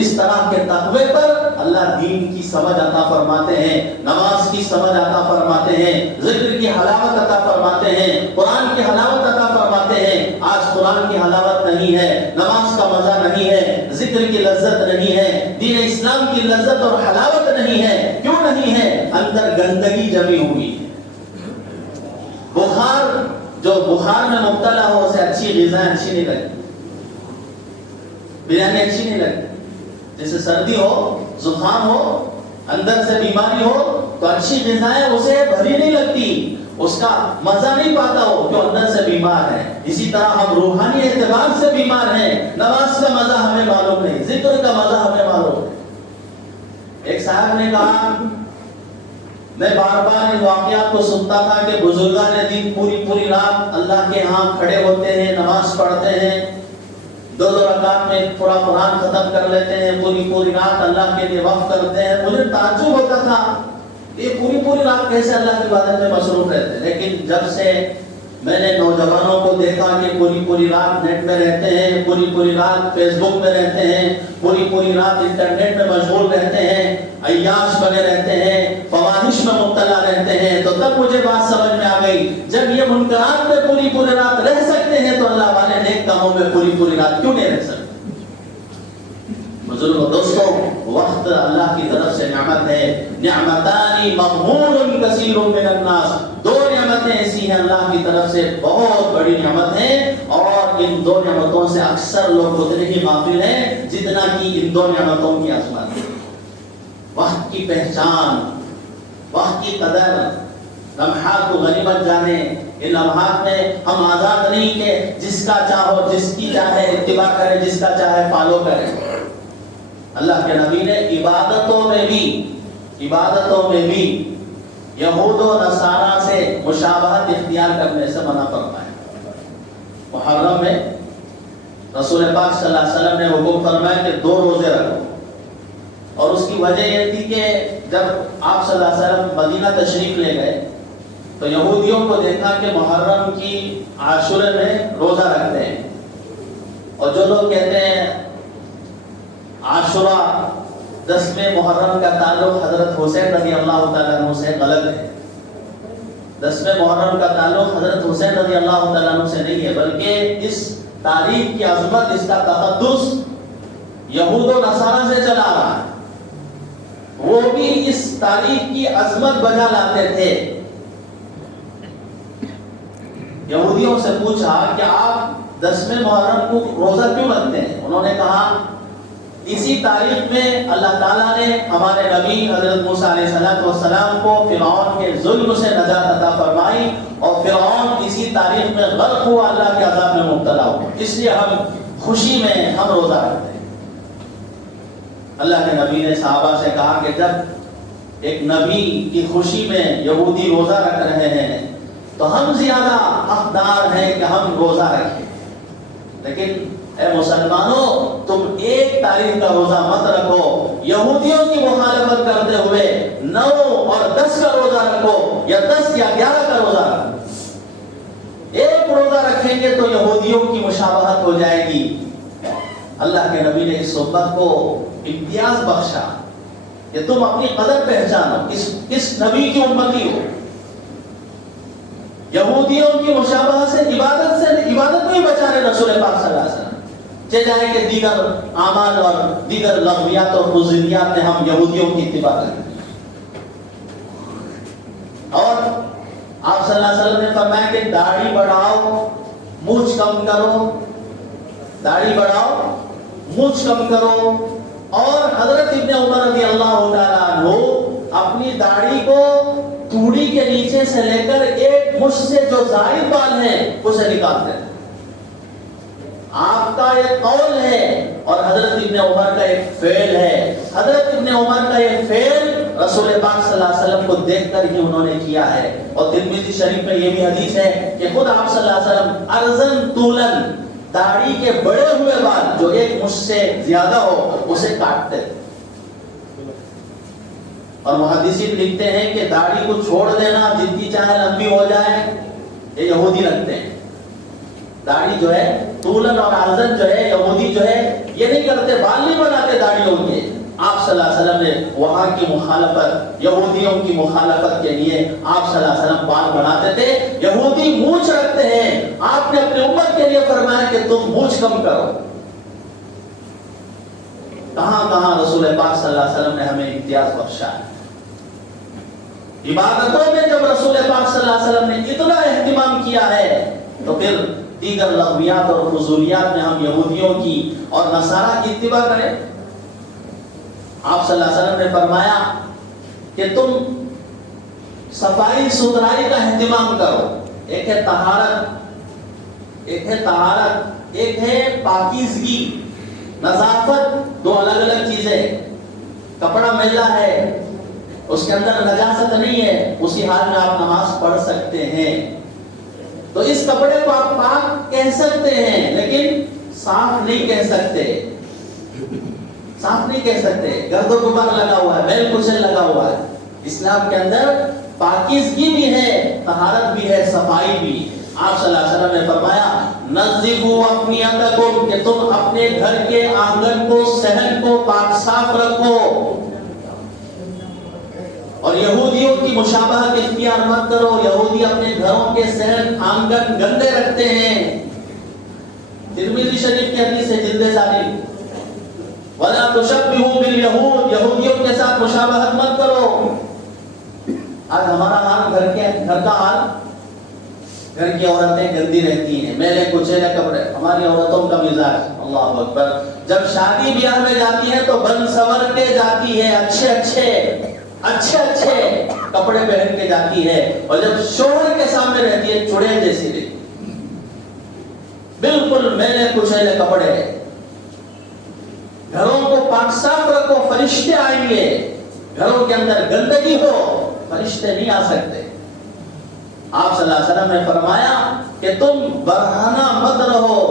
اس طرح کے تقوی پر اللہ دین کی سمجھ عطا فرماتے ہیں، نماز کی سمجھ عطا فرماتے ہیں، ذکر کی حلاوت عطا فرماتے ہیں، قرآن کی حلاوت عطا فرماتے ہیں. آج قرآن کی حلاوت نہیں ہے، نماز کا مزہ نہیں ہے، ذکر کی لذت نہیں ہے، دین اسلام کی لذت اور حلاوت نہیں ہے. کیوں نہیں ہے؟ اندر گندگی جمی ہوئی. بخار میں مبتلا ہو، اسے اچھی غذائیں اچھی نہیں لگتی، بریانی اچھی نہیں لگتی. جیسے سردی ہو، زکام ہو، اندر سے بیماری ہو، تو اچھی غذائیں اسے بھری نہیں لگتی، اس کا مزہ نہیں پاتا ہو، جو اندر سے بیمار ہے۔ اسی طرح ہم روحانی اعتبار سے بیمار ہیں، نماز کا مزہ ہمیں معلوم نہیں، ذکر کا مزہ ہمیں معلوم نہیں۔ ایک صاحب نے کہا، میں بار بار ان واقعات کو سنتا تھا کہ بزرگان دین پوری رات اللہ کے ہاں کھڑے ہوتے ہیں، نماز پڑھتے ہیں، 2 رکعت میں پورا قرآن ختم کر لیتے ہیں، پوری رات اللہ کے لیے وقف کرتے ہیں۔ مجھے تعجب ہوتا تھا یہ پوری رات کیسے اللہ کی عبادت میں مصروف رہتے ہیں۔ لیکن جب سے میں نے نوجوانوں کو دیکھا کہ پوری رات نیٹ میں رہتے ہیں، پوری رات فیس بک میں رہتے ہیں، پوری رات انٹرنیٹ میں مشغول رہتے ہیں، عیاش بنے رہتے ہیں، فواحش میں مبتلا رہتے ہیں، تو تب مجھے بات سمجھ میں آ گئی، جب یہ منکرات میں پوری رات رہ سکتے ہیں تو اللہ والے نیک کاموں میں پوری رات کیوں نہیں رہ سکتے؟ بزرگوں دوستوں، وقت اللہ کی طرف سے نعمت ہے۔ نعمتان مغبون کثیر من الناس، 2 نعمتیں ایسی ہیں اللہ کی طرف سے بہت بڑی نعمت ہیں، اور ان 2 نعمتوں سے اکثر لوگ اتنے ہی غافل ہیں جتنا کہ ان 2 نعمتوں کی عظمت ہے۔ وقت کی پہچان، وقت کی قدر، لمحات کو غنیمت جانے۔ ان لمحات میں ہم آزاد نہیں کہ جس کا چاہو، جس کی چاہے اتباع کرے، جس کا چاہے فالو کرے۔ اللہ کے نبی نے عبادتوں میں بھی یہود و نصارہ سے مشابہت اختیار کرنے سے منع فرمایا۔ محرم میں رسول پاک صلی اللہ علیہ وسلم نے حکم فرمایا کہ 2 روزے رکھو، اور اس کی وجہ یہ تھی کہ جب آپ صلی اللہ علیہ وسلم مدینہ تشریف لے گئے تو یہودیوں کو دیکھا کہ محرم کی عاشورے میں روزہ رکھتے ہیں، اور جو لوگ کہتے ہیں عاشورہ 10ویں محرم کا تعلق حضرت حسین رضی اللہ تعالیٰ عنہ سے، غلط ہے۔ 10ویں محرم کا تعلق حضرت حسین رضی اللہ تعالیٰ عنہ سے نہیں ہے، بلکہ اس تاریخ کی عظمت، اس کا تقدس یہود و نصارہ سے چلا رہا ہے۔ وہ بھی اس تاریخ کی عظمت بجا لاتے تھے۔ یہودیوں سے پوچھا کہ آپ 10ویں محرم کو روزہ کیوں رکھتے ہیں؟ انہوں نے کہا اسی تاریخ میں اللہ تعالیٰ نے ہمارے نبی حضرت موسیٰ علیہ السلام کو فرعون کے ظلم سے نجات عطا فرمائی، اور فرعون اسی تاریخ میں غرق ہوا، اللہ کے عذاب میں مبتلا ہوا، اس لیے ہم خوشی میں ہم روزہ رکھتے ہیں۔ اللہ کے نبی نے صحابہ سے کہا کہ جب ایک نبی کی خوشی میں یہودی روزہ رکھ رہے ہیں تو ہم زیادہ حقدار ہیں کہ ہم روزہ رکھیں، لیکن اے مسلمانوں، تم 1 تاریخ کا روزہ مت رکھو، یہودیوں کی مخالفت کرتے ہوئے 9 اور 10 کا روزہ رکھو، یا 10 یا 11 کا روزہ رکھو۔ 1 روزہ رکھیں گے تو یہودیوں کی مشابہت ہو جائے گی۔ اللہ کے نبی نے اس امت کو امتیاز بخشا کہ تم اپنی قدر پہچانو، کس نبی کی امتی ہو۔ یہودیوں کی مشابہت سے عبادت نہیں بچانے رسول پاک صلی اللہ علیہ وسلم، چاہے کہ دیگر اعمال اور دیگر لغویات اور فضولیات میں ہم یہودیوں کی اتباع کریں۔ اور آپ صلی اللہ علیہ وسلم نے فرمایا کہ داڑھی بڑھاؤ، مونچھ کم کرو، داڑھی بڑھاؤ، مونچھ کم کرو۔ اور حضرت ابن عمر رضی اللہ تعالیٰ عنہ اپنی داڑھی کو توڑی کے نیچے سے لے کر 1 مٹھ سے جو زائد بال ہیں اسے نکالتے ہیں۔ آپ کا ایک قول ہے اور حضرت ابن عمر کا ایک فعل ہے۔ حضرت ابن عمر کا یہ فعل رسول پاک صلی اللہ علیہ وسلم کو دیکھ کر ہی انہوں نے کیا ہے، اور ترمذی شریف میں یہ بھی حدیث ہے کہ خود آپ صلی اللہ علیہ وسلم ارزن طولن، داڑھی کے بڑے ہوئے بال جو 1 مٹھ سے زیادہ ہو اسے کاٹتے، اور محدثین لکھتے ہیں کہ داڑھی کو چھوڑ دینا جتنی چاہے لمبی ہو جائے یہ یہودی رکھتے ہیں۔ داڑھی جو ہے طولن اور عرضن جو ہے یہودی جو ہے یہ نہیں کرتے، بال نہیں بناتے داڑھیوں کے۔ آپ صلی اللہ علیہ وسلم نے وہاں کی مخالفت، یہودیوں کی مخالفت کے لیے آپ صلی اللہ علیہ وسلم بال بناتے تھے۔ یہودی مونچھ رکھتے ہیں، آپ نے اپنی امت کے لیے فرمایا کہ تم مونچھ کم کرو۔ کہاں کہاں رسول پاک صلی اللہ علیہ وسلم نے ہمیں امتیاز بخشا ہے۔ عبادتوں میں جب رسول پاک صلی اللہ علیہ وسلم نے اتنا اہتمام کیا ہے تو پھر دیگر لغویات اور فضولیات میں ہم یہودیوں کی اور نصارہ کی اتباع کریں۔ آپ صلی اللہ علیہ وسلم نے فرمایا کہ تم صفائی ستھرائی کا اہتمام کرو. ایک ہے طہارت، ایک ہے طہارت، ایک ہے پاکیزگی، نظافت. دو الگ الگ چیزیں. کپڑا میلا ہے، اس کے اندر نجاست نہیں ہے، اسی حال میں آپ نماز پڑھ سکتے ہیں. تو اس کپڑے کو آپ پاک کہہ سکتے ہیں لیکن صاف نہیں کہہ سکتے. صاف نہیں کہہ سکتے. گرد و غبار لگا ہوا ہے، میل کچل لگا ہوا ہے. اسلام کے اندر پاکیزگی بھی ہے، طہارت بھی ہے، صفائی بھی. آپ صلی اللہ علیہ وسلم نے فرمایا نظفوا افنیتکم، کہ تم اپنے گھر کے آنگن کو، صحن کو پاک صاف رکھو. اور یہودیوں کی مشابہت اختیار مت کرو. یہودی اپنے گھروں کے صحن آنگن گندے رکھتے ہیں. ترمذی شریف کی حدیث ہے جلد ثانی، وَلَا تُشَبِّهُ بِالْيَهُودِ، یہودیوں کے ساتھ مشابہت مت کرو. آج ہمارا حال گھر کا حال، گھر کی عورتیں گندی رہتی ہیں، میلے کچیلے کپڑے. ہماری عورتوں کا مزاج اللہ اکبر، جب شادی بیاہ میں جاتی ہے تو بن سنور کے جاتی ہے، اچھے اچھے کپڑے پہن کے جاتی ہے، اور جب شوہر کے سامنے رہتی ہے چڑیل جیسی رہتی ہے، بالکل میلے کچیلے کپڑے. گھروں کو پاک صاف رکھو، فرشتے آئیں گے. گھروں کے اندر گندگی ہو، فرشتے نہیں آ سکتے. آپ صلی اللہ علیہ وسلم نے فرمایا کہ تم برہنہ مت رہو،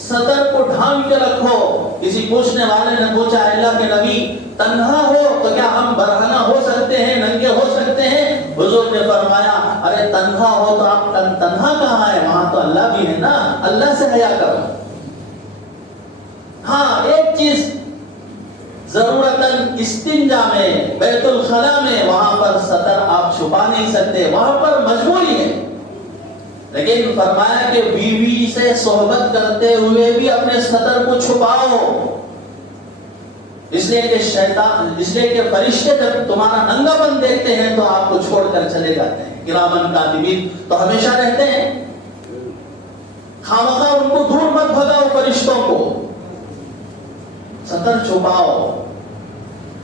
صدر کو ڈھانپ کے رکھو. کسی پوچھنے والے نے پوچھا اللہ کے نبی تنہا ہو تو کیا ہم برہنہ ہو سکتے ہیں، ننگے ہو سکتے ہیں؟ حضور نے فرمایا ارے تنہا ہو تو آپ تنہا کہاں ہے، وہاں تو اللہ بھی ہے نا، اللہ سے حیا کرو. ہاں ایک چیز ضرورتاً استنجا میں، بیت الخلا میں، وہاں پر سطر آپ چھپا نہیں سکتے، وہاں پر مجبوری ہے. لیکن فرمایا کہ بیوی سے صحبت کرتے ہوئے بھی اپنے سطر کو چھپاؤ. اس لیے کہ فرشتے جب تمہارا ننگا پن دیکھتے ہیں تو آپ کو چھوڑ کر چلے جاتے ہیں. کرامن کاتبین تو ہمیشہ رہتے ہیں. خامخواہ ان کو دور مت بھگاؤ، فرشتوں کو سطر چھپاؤ.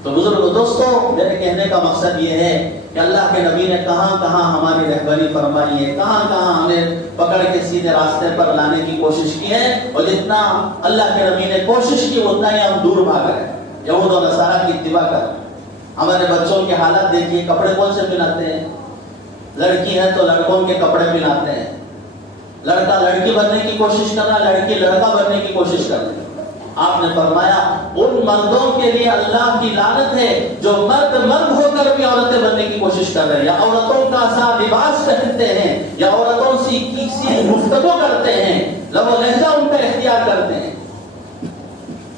تو بزرگ دوستو، میرے کہنے کا مقصد یہ ہے کہ اللہ کے نبی نے کہاں کہاں ہماری رہبری فرمائی ہے، کہاں کہاں ہمیں پکڑ کے سیدھے راستے پر لانے کی کوشش کی ہے. اور جتنا اللہ کے نبی نے کوشش کی اتنا ہی ہم دور بھاگ رہے ہیں، یہود و نصارہ کی اتباع کر. ہمارے بچوں کے حالات دیکھیے، کپڑے کون سے پہناتے ہیں؟ لڑکی ہے تو لڑکوں کے کپڑے پہناتے ہیں. لڑکا لڑکی بننے کی کوشش کر رہا، لڑکی لڑکا بننے کی کوشش کر رہی. آپ نے فرمایا ان مردوں کے لیے اللہ کی لعنت ہے جو مرد ہو کر بھی عورتیں بننے کی کوشش کر رہے ہیں، یا عورتوں کا سا لباس پہنتے ہیں، یا عورتوں سے کسی گفتگو کرتے ہیں، لب و لہجہ ان کا اختیار کرتے ہیں.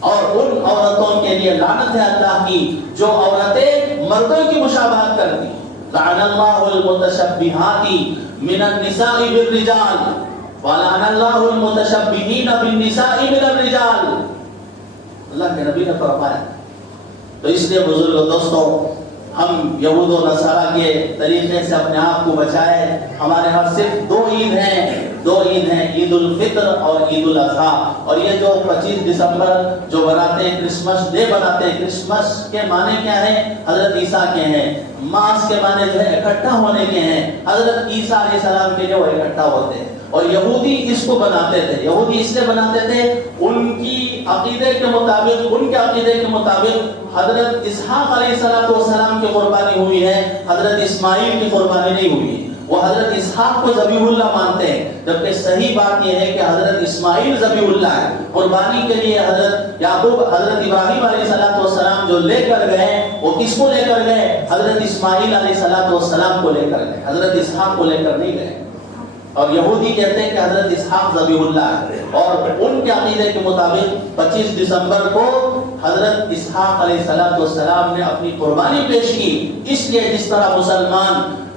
اور ان عورتوں کے لیے لعنت ہے اللہ کی جو عورتیں مردوں کی مشابہت کرتی. لعن اللہ المتشبہات من النساء بالرجال ولعن اللہ المتشبہین بالنساء من الرجال. اللہ کے نبی نے فرمایا. تو اس لیے بزرگ دوستوں، ہم یہود و نصارہ کے طریقے سے اپنے آپ کو بچائے. ہمارے ہاں صرف دو عید ہیں، عید الفطر اور عید الاضحیٰ. اور یہ جو 25 دسمبر جو بناتے ہیں، کرسمس ڈے بناتے ہیں، کرسمس کے معنی کیا ہے؟ حضرت عیسیٰ کے ہیں. ماس کے معنی جو ہے اکٹھا ہونے کے ہیں، حضرت عیسیٰ علیہ السلام کے جو اکٹھا ہوتے ہیں. اور یہودی اس کو بناتے تھے. یہودی اس لیے بناتے تھے ان کی عقیدے کے مطابق حضرت اسحاق علیہ السلام کی قربانی ہوئی ہے، حضرت اسماعیل کی قربانی نہیں ہوئی. وہ حضرت اسحاق کو ذبیح اللہ مانتے ہیں، جبکہ صحیح بات یہ ہے کہ حضرت اسماعیل ذبیح اللہ ہے. قربانی کے لیے حضرت یعقوب، حضرت ابراہیم علیہ السلام جو لے کر گئے وہ کس کو لے کر گئے؟ حضرت اسماعیل علیہ السلام کو لے کر گئے، حضرت اسحاق کو لے کر نہیں گئے. اور یہودی کہتے ہیں کہ حضرت اسحاق ذبیح اللہ ہے، اور ان کے عقیدے کے مطابق 25 دسمبر کو حضرت اسحاق علیہ السلام نے اپنی قربانی پیش کی. اس لیے جس طرح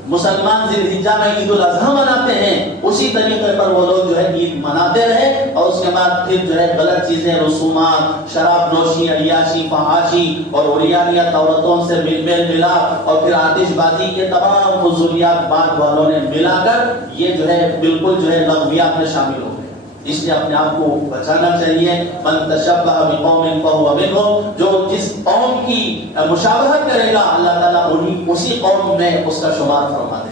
مسلمان ذی الحجہ میں عید الاضحیٰ مناتے ہیں، اسی طریقے پر وہ لوگ جو ہے عید مناتے رہے. اور اس کے بعد پھر جو ہے غلط چیزیں، رسومات، شراب نوشی، عیاشی، فحاشی اور عریانیت، عورتوں سے ملا، اور پھر آتش بازی کے تمام فضولیات بعد والوں نے ملا کر یہ جو ہے بالکل جو ہے لغویات میں شامل ہو گئے. اس لیے اپنے آپ کو بچانا چاہیے. من تشبہ بقوم فہو منہم، جو جس قوم کی مشابہت کرے گا اللہ تعالیٰ اسی قوم میں اس کا شمار فرما دے.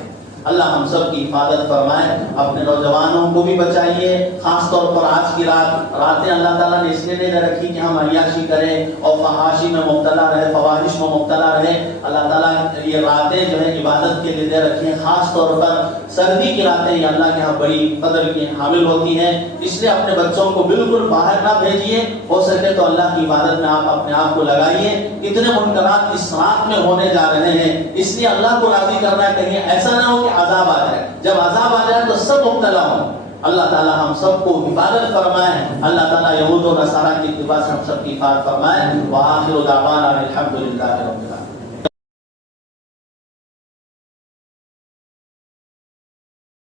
اللہ ہم سب کی حفاظت فرمائے. اپنے نوجوانوں کو بھی بچائیے. خاص طور پر آج کی راتیں اللہ تعالیٰ نے اس لیے نہیں رکھی کہ ہم عیاشی کریں اور فحاشی میں مبتلا رہے، فواحش میں مبتلا رہے. اللہ تعالیٰ یہ راتیں جو ہے عبادت کے لیے دے رکھی ہیں. خاص طور پر سردی کی راتیں یہ اللہ کے یہاں بڑی قدر کی حامل ہوتی ہیں. اس لیے اپنے بچوں کو بالکل باہر نہ بھیجیے. ہو سکے تو اللہ کی عبادت میں آپ اپنے آپ کو لگائیے. اتنے منکرات اس رات میں ہونے جا رہے ہیں، اس لیے اللہ کو راضی کرنا ہے. کہیں ایسا نہ ہو کہ عذاب آ جائے. جب عذاب آ جائے تو سب مبتلا ہوں. اللہ تعالیٰ ہم سب کو حفاظت فرمائے. اللہ تعالیٰ یہود و نصارہ کی اتباع سے ہم سب کی حفاظت فرمائے. وآخر دعوانا الحمدللہ رب العالمین.